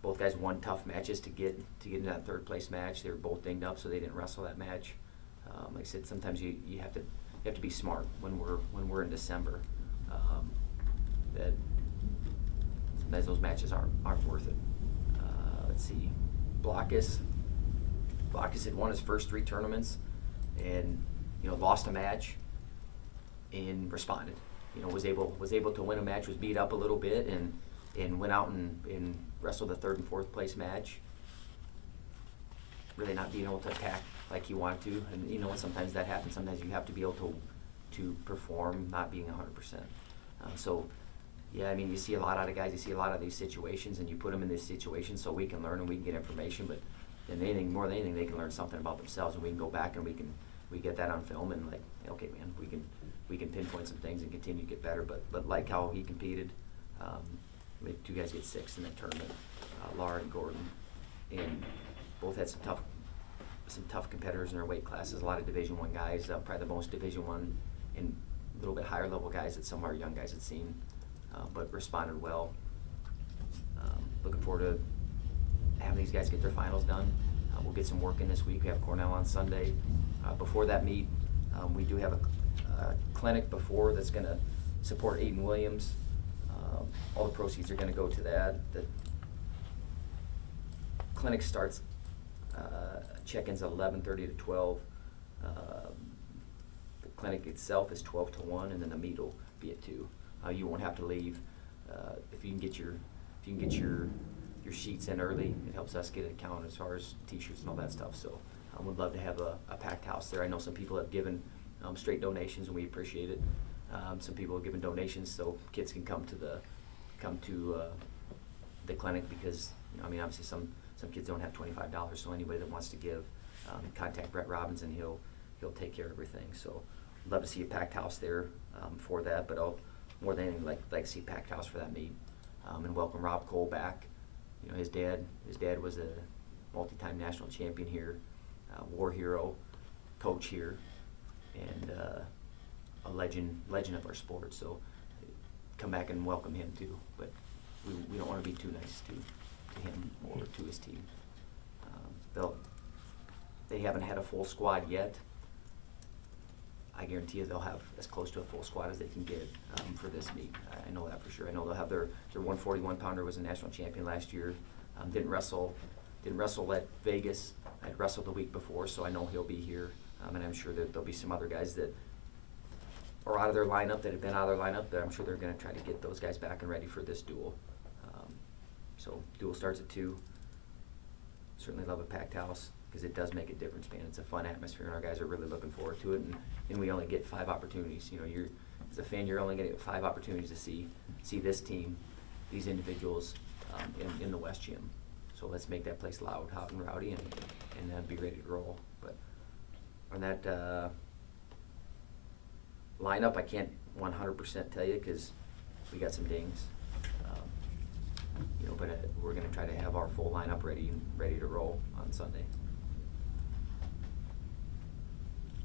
both guys won tough matches to get into that third place match. They were both dinged up, so they didn't wrestle that match. Like I said, sometimes you have to be smart when we're in December. That sometimes those matches aren't worth it. Let's see, Blockus had won his first 3 tournaments, and you know, lost a match and responded. You know, was able to win a match, was beat up a little bit, and went out and wrestled the 3rd and 4th place match. Really not being able to attack like he wanted to, and you know, sometimes that happens. Sometimes you have to be able to perform, not being 100%. So, yeah, I mean, you see a lot out of guys. You see a lot of these situations, and you put them in this situation so we can learn and we can get information. But more than anything, they can learn something about themselves, and we can go back and we get that on film, and like, okay, man, we can pinpoint some things and continue to get better. But like how he competed, we had 2 guys get 6th in the tournament, Laura and Gordon, and both had some tough competitors in their weight classes. A lot of Division I guys, probably the most Division I and a little bit higher level guys that some of our young guys had seen, but responded well. Looking forward to having these guys get their finals done. We'll get some work in this week. We have Cornell on Sunday. Before that meet, we do have a clinic before that's going to support Aiden Williams. All the proceeds are going to go to that. The clinic starts check-ins 11:30 to 12. The clinic itself is 12 to 1, and then the meet will be at 2. You won't have to leave. If you can get your sheets in early, it helps us get a count as far as T-shirts and all that stuff. So I would love to have a packed house there. I know some people have given straight donations, and we appreciate it. Some people have given donations so kids can come to the clinic because, you know, I mean, obviously some kids don't have $25, so anybody that wants to give, contact Brett Robbins and he'll take care of everything. So I'd love to see a packed house there for that, but I'll more than anything like to see a packed house for that meet, and welcome Rob Cole back. You know, his dad was a multi-time national champion here, war hero, coach here, and a legend of our sport. So come back and welcome him too. But we don't want to be too nice to him or to his team. They haven't had a full squad yet. I guarantee you they'll have as close to a full squad as they can get for this meet. I know that for sure. I know they'll have their 141 pounder was a national champion last year. Didn't wrestle at Vegas. I'd wrestled the week before, so I know he'll be here. And I'm sure that there'll be some other guys that are out of their lineup, that have been out of their lineup, but I'm sure they're going to try to get those guys back and ready for this duel. So duel starts at 2. Certainly love a packed house because it does make a difference, man. It's a fun atmosphere, and our guys are really looking forward to it. And we only get 5 opportunities. You know, as a fan, you're only going to get 5 opportunities to see this team, these individuals in the West Gym. So let's make that place loud, hot, and rowdy, and be ready to roll. But on that lineup, I can't 100% tell you because we got some dings. You know, but we're going to try to have our full lineup ready to roll on Sunday.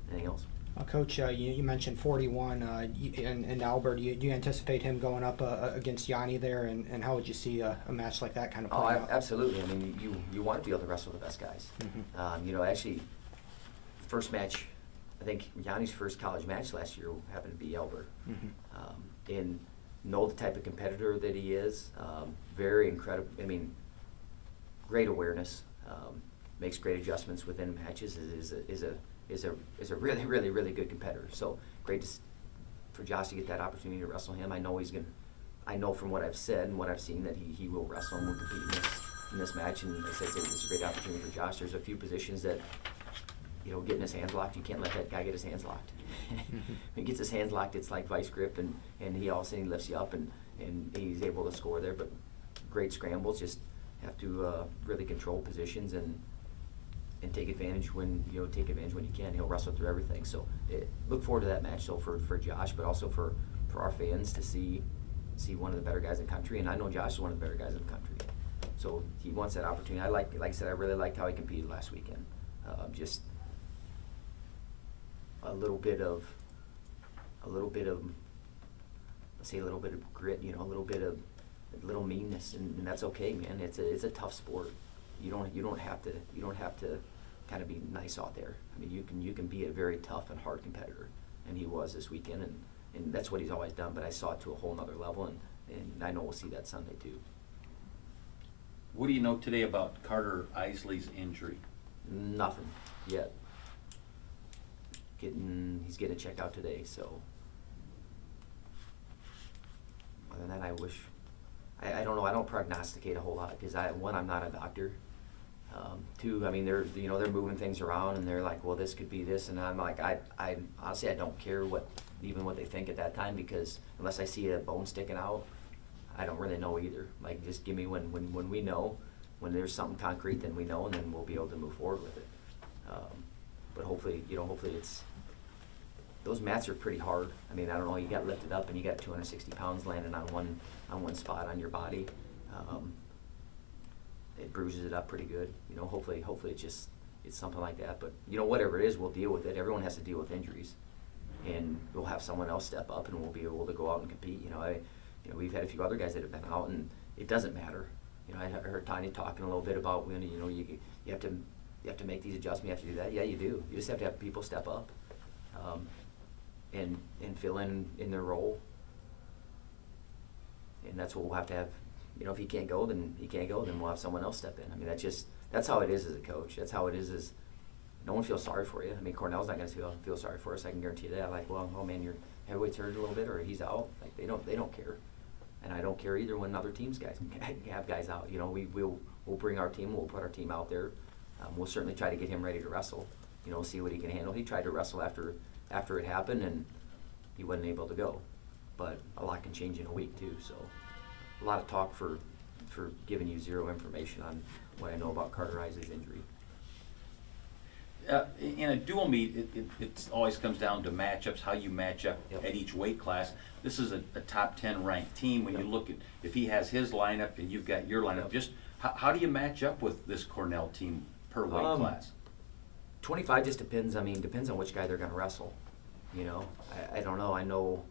Anything else? Coach, you mentioned 41 and Albert. Do you anticipate him going up against Yanni there, and how would you see a match like that kind of play out? Absolutely. I mean, you want to be able to wrestle the best guys. Mm-hmm. You know, actually, first match, I think Yanni's first college match last year happened to be Albert. Mm-hmm. And know the type of competitor that he is. Very incredible. I mean, great awareness. Makes great adjustments within matches. Is a really, really, really good competitor. So great for Josh to get that opportunity to wrestle him. I know from what I've said and what I've seen that he will wrestle and will compete in this match. And I said it's a great opportunity for Josh. There's a few positions that, you know, getting his hands locked, you can't let that guy get his hands locked. When he gets his hands locked, it's like vice grip, and he all of a sudden lifts you up, and he's able to score there. But great scrambles, just have to really control positions and take advantage when you can. He'll wrestle through everything. So look forward to that match. So for Josh, but also for our fans to see one of the better guys in the country. And I know Josh is one of the better guys in the country. So he wants that opportunity. Like I said, I really liked how he competed last weekend. Just a little bit of let's say a little bit of grit, you know, a little meanness, and that's okay, man. It's a tough sport. You don't have to kind of be nice out there. I mean, you can be a very tough and hard competitor, and he was this weekend, and that's what he's always done. But I saw it to a whole nother level, and I know we'll see that Sunday too. What do you know today about Carter Isley's injury? Nothing yet. He's getting checked out today. So other than that, I don't know. I don't prognosticate a whole lot because one, I'm not a doctor. 2, I mean, they're moving things around, and they're like, well, this could be this, and I'm like, I honestly, I don't care what they think at that time, because unless I see a bone sticking out, I don't really know either. Like, just give me when we know, when there's something concrete, then we know, and then we'll be able to move forward with it. But hopefully it's, those mats are pretty hard. I mean, I don't know, you got lifted up and you got 260 pounds landing on one spot on your body. It bruises it up pretty good. You know, hopefully it's something like that. But, you know, whatever it is, we'll deal with it. Everyone has to deal with injuries. And we'll have someone else step up, and we'll be able to go out and compete. You know, we've had a few other guys that have been out, and it doesn't matter. You know, I heard Tanya talking a little bit about when, you know, you have to make these adjustments, you have to do that. Yeah, you do. You just have to have people step up and fill in their role. And that's what we'll have to have. You know, if he can't go, then he can't go. Then we'll have someone else step in. I mean, that's how it is as a coach. That's how it is no one feels sorry for you. I mean, Cornell's not going to feel sorry for us. I can guarantee you that. Like, well, oh man, your heavyweight's hurt a little bit, or he's out. Like, they don't care, and I don't care either when other teams guys have guys out. You know, we'll bring our team. We'll put our team out there. We'll certainly try to get him ready to wrestle. You know, see what he can handle. He tried to wrestle after it happened, and he wasn't able to go. But a lot can change in a week too. So a lot of talk for giving you zero information on what I know about Carter Isaac's injury. In a dual meet, it always comes down to matchups, how you match up at each weight class. This is a top 10 ranked team. When you look at, if he has his lineup and you've got your lineup, just how do you match up with this Cornell team per weight class? 25 just depends. I mean, depends on which guy they're going to wrestle. You know, I don't know. I know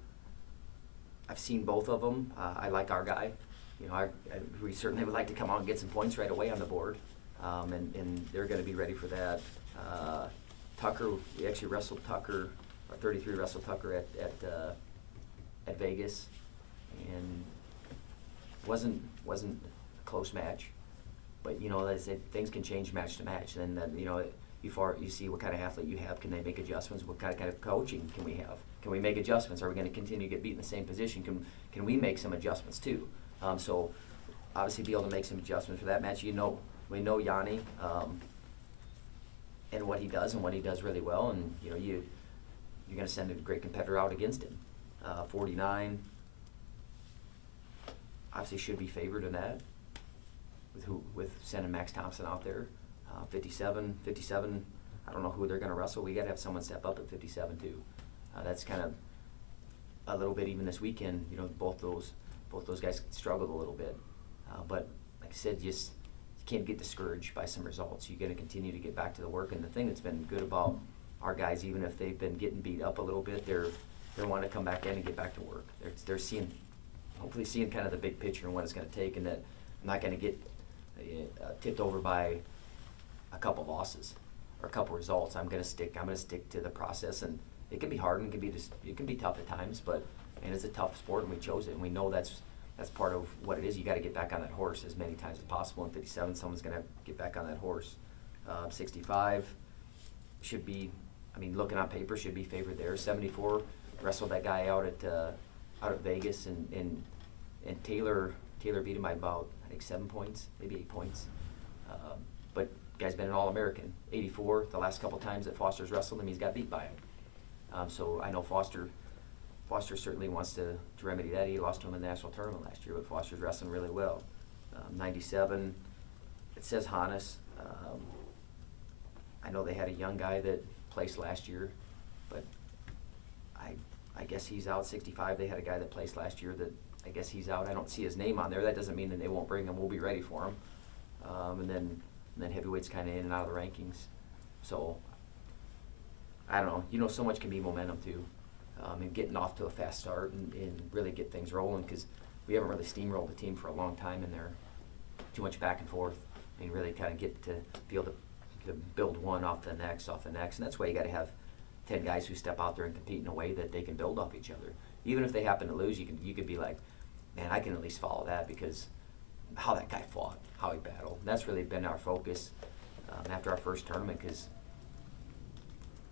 I've seen both of them. I like our guy. You know, we certainly would like to come out and get some points right away on the board, and they're going to be ready for that. Tucker, we actually wrestled Tucker, or 33 wrestled Tucker at Vegas, and wasn't a close match. But you know, as I said, things can change match to match. Then you know, you see what kind of athlete you have. Can they make adjustments? What kind of coaching can we have? Can we make adjustments? Are we going to continue to get beat in the same position? Can we make some adjustments too? So obviously be able to make some adjustments for that match. You know, we know Yanni and what he does really well, and you know you're going to send a great competitor out against him. 49 obviously should be favored in that with sending Max Thompson out there. 57, I don't know who they're going to wrestle. We got to have someone step up at 57 too. That's kind of a little bit even this weekend. You know, both those guys struggled a little bit, but like I said, you can't get discouraged by some results. You got to continue to get back to the work. And the thing that's been good about our guys, even if they've been getting beat up a little bit, they want to come back in and get back to work. They're hopefully seeing kind of the big picture and what it's going to take, and that I'm not going to get tipped over by a couple losses or a couple results. I'm going to stick to the process, and it can be hard and it can be tough at times, but and it's a tough sport, and we chose it, and we know that's part of what it is. You got to get back on that horse as many times as possible. In 57, someone's going to get back on that horse. 65 should be, I mean, looking on paper, should be favored there. 74 wrestled that guy out at Vegas, and Taylor beat him by about, I think, 7 points, maybe 8 points. But guy's been an All-American. 84, the last couple times that Foster's wrestled him, he's got beat by him. So I know Foster certainly wants to remedy that. He lost to him in the national tournament last year, but Foster's wrestling really well. 97, it says Hannes. I know they had a young guy that placed last year, but I guess he's out. 65, they had a guy that placed last year that I guess he's out. I don't see his name on there. That doesn't mean that they won't bring him. We'll be ready for him. And then heavyweight's kind of in and out of the rankings. So I don't know. You know, so much can be momentum too. And getting off to a fast start and really get things rolling, because we haven't really steamrolled the team for a long time in there. Too much back and forth, and really kind of get to be able to build one off the next, and that's why you got to have 10 guys who step out there and compete in a way that they can build off each other. Even if they happen to lose, you could be like, man, I can at least follow that because how that guy fought, how he battled. And that's really been our focus after our first tournament, because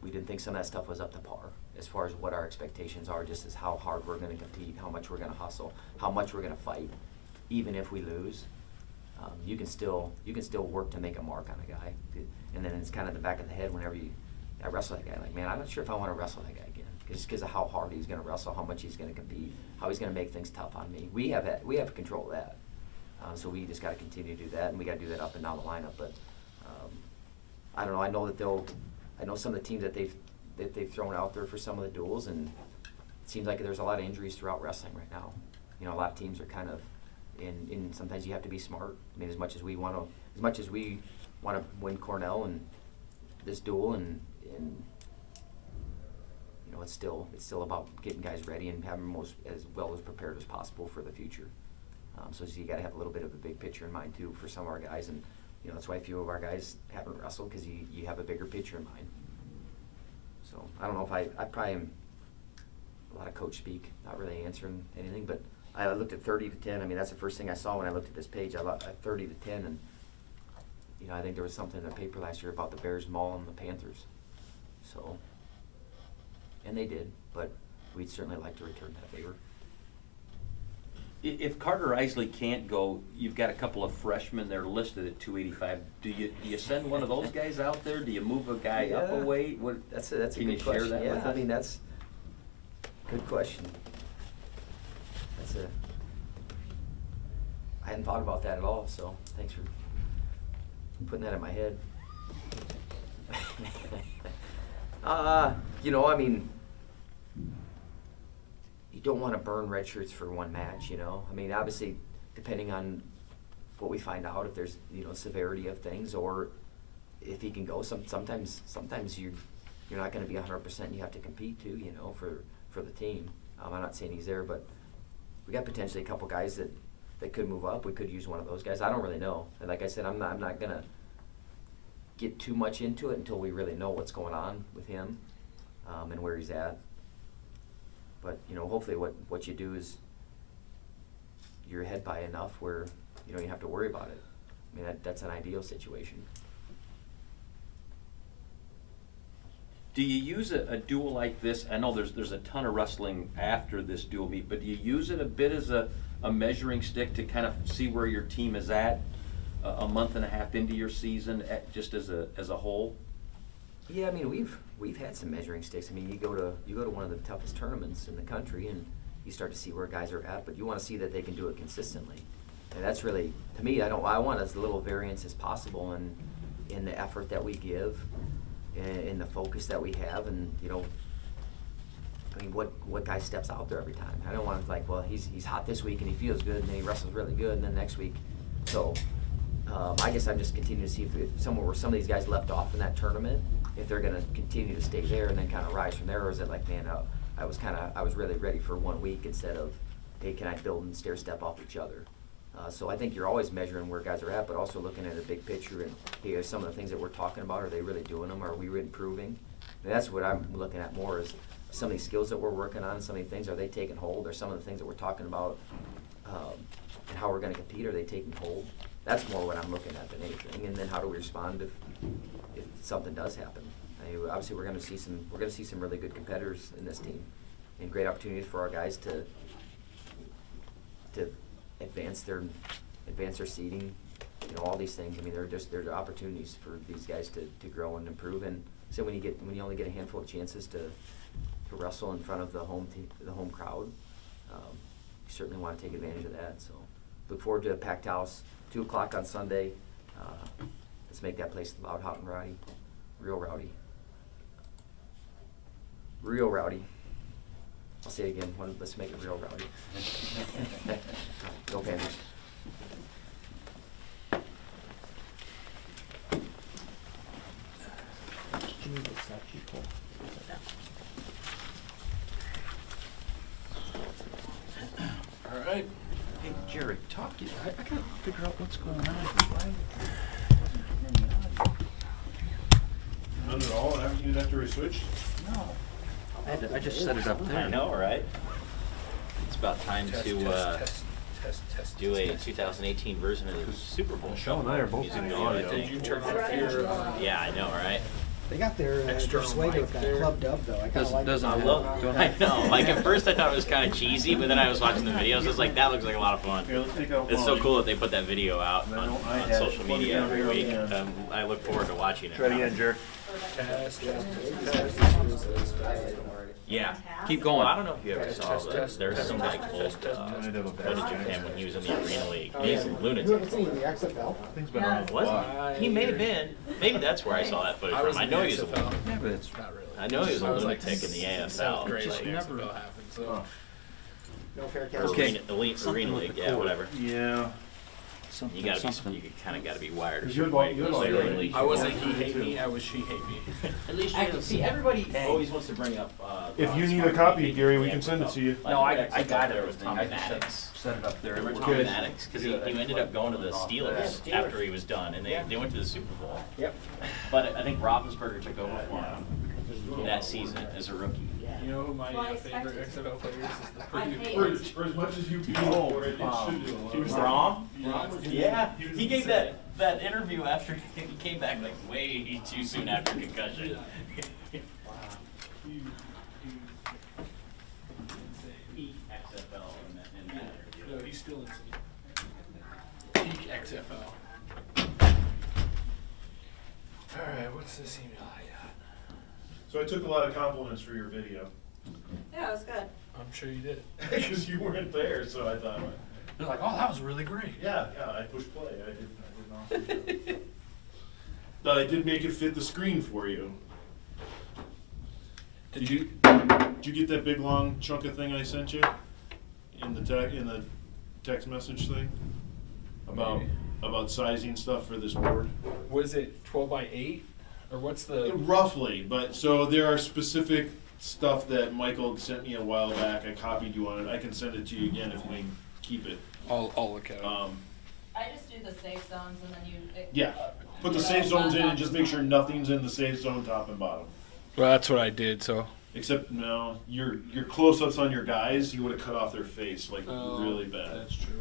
we didn't think some of that stuff was up to par as far as what our expectations are, just as how hard we're going to compete, how much we're going to hustle, how much we're going to fight, even if we lose. You can still work to make a mark on a guy, and then it's kind of the back of the head whenever I wrestle that guy. Like, man, I'm not sure if I want to wrestle that guy again, just because of how hard he's going to wrestle, how much he's going to compete, how he's going to make things tough on me. We have control of that, so we just got to continue to do that, and we got to do that up and down the lineup. But I don't know. I know some of the teams that they've thrown out there for some of the duels, and it seems like there's a lot of injuries throughout wrestling right now. You know, a lot of teams are kind of in sometimes you have to be smart. I mean, as much as we want to win Cornell and this duel, and you know, it's still about getting guys ready and having them as well as prepared as possible for the future. So you got to have a little bit of a big picture in mind too for some of our guys, and you know, that's why a few of our guys haven't wrestled, because you have a bigger picture in mind. So I don't know if I probably am a lot of coach speak, not really answering anything, but I looked at 30 to 10. I mean, that's the first thing I saw when I looked at this page. I looked at 30 to 10, and you know, I think there was something in the paper last year about the Bears mauling the Panthers. So, and they did, but we'd certainly like to return that favor. If Carter Isley can't go, you've got a couple of freshmen that are listed at 285. Do you send one of those guys out there? Do you move a guy up a weight? What, That's a can you good share question. that Yeah, with I us? mean, that's a good question. I hadn't thought about that at all, so thanks for putting that in my head. You know, I mean, you don't want to burn red shirts for one match, you know? I mean, obviously, depending on what we find out, if there's, you know, severity of things, or if he can go, sometimes you're not going to be 100% and you have to compete too, you know, for the team. I'm not saying he's there, but we got potentially a couple guys that could move up. We could use one of those guys. I don't really know. And like I said, I'm not going to get too much into it until we really know what's going on with him and where he's at. But, you know, hopefully what you do is you're ahead by enough where you don't even have to worry about it. I mean, that's an ideal situation. Do you use a duel like this? I know there's a ton of wrestling after this duel meet, but do you use it a bit as a measuring stick to kind of see where your team is at a month and a half into your season, just as a whole? Yeah, I mean, we've had some measuring sticks. I mean, you go to one of the toughest tournaments in the country, and you start to see where guys are at, but you want to see that they can do it consistently. And that's really, to me, I want as little variance as possible in the effort that we give, in the focus that we have, and, you know, I mean, what guy steps out there every time? I don't want to, like, well, he's hot this week and he feels good, and then he wrestles really good, and then next week. So I guess I'm just continuing to see if somewhere where some of these guys left off in that tournament, if they're going to continue to stay there and then kind of rise from there, or is it like, man, I was really ready for 1 week instead of, hey, can I build and stair step off each other? So I think you're always measuring where guys are at, but also looking at a big picture and, hey, are some of the things that we're talking about, are they really doing them? Are we improving? And that's what I'm looking at more, is some of these skills that we're working on, some of these things, are they taking hold? Or some of the things that we're talking about and how we're going to compete, are they taking hold? That's more what I'm looking at than anything. And then how do we respond if something does happen? I mean, obviously, we're going to see some really good competitors in this team, and great opportunities for our guys to advance their seeding, you know, all these things. I mean, they're opportunities for these guys to grow and improve. And so when you only get a handful of chances to wrestle in front of the home crowd, you certainly want to take advantage of that. So look forward to a packed house, 2 o'clock on Sunday. Let's make that place loud, hot, and rowdy, real rowdy. Real rowdy. I'll say it again. Let's make it real rowdy. Go Panthers. All right. Hey, Jerry, talk to you. I gotta figure out what's going on. None at all? You didn't have to re-switch? No. I just set it up there. I know, right? It's about time to do a 2018 version of the Super Bowl. Michelle and I are both music in the video, I audio. think. Did you turn off your? Yeah, I know, right? They got their sway with that club dub though. I kind of like it. I love. I know. Like at first, I thought it was kind of cheesy, but then I was watching the videos. I was like, that looks like a lot of fun. Here, let's take out It's so volume. cool that they put that video out on social media every week. I look forward to watching it. Try it again, Jerry. Yeah. Keep going. Well, I don't know if you ever saw that. There's some like old footage of him when he was in the Arena League. He's a lunatic. It's in the XFL. Thing's been on the Was fly. he? He may have been. Maybe that's where I saw that footage from. I know he was a Yeah, but it's Not really. I know he was a I was like, lunatic in the seventh AFL. grade Like, when the XFL happened, so. No fair or catch. Okay. Arena League, yeah, whatever. Yeah. You kind of gotta be wired a You're certain about- way. you're about Like, right. Arena League. I wasn't he hate me, I was she hate me. At least I can see everybody always wants to bring up. If you need a copy, Gary, we can send it to you. No, I got There was Tom everything. I just Maddox. set it up there. Remember Okay. Tom Maddox? Because he ended up going to the Steelers after he was done, and they went to the Super Bowl. Yep. But I think Roethlisberger took over for him that season as a rookie. You know who my favorite XFL player is? The Purdue. For as much as you feel for it, it should do. Rom? Yeah, he gave that that interview after he came back like way too soon after concussion. No, he's still in peak XFL. All right, what's this email I got? So I took a lot of compliments for your video. Yeah, it was good. I'm sure you did. Because you weren't there, so I thought. They're like, oh, that was really great. Yeah, I pushed play. I did an awesome job. But I did make it fit the screen for you. Did you get that big long chunk of thing I sent you in the text message thing about sizing stuff for this board? Was it 12 by 8, or what's the? Roughly, but so there are specific stuff that Michael sent me a while back. I copied you on it. I can send it to you again if we can keep it. I'll look at it. I just do the safe zones and then you. Yeah, put the safe zones in and just make sure nothing's in the safe zone top and bottom. Well, that's what I did. So. Except no, your close-ups on your guys, you would have cut off their face like really bad. That's true.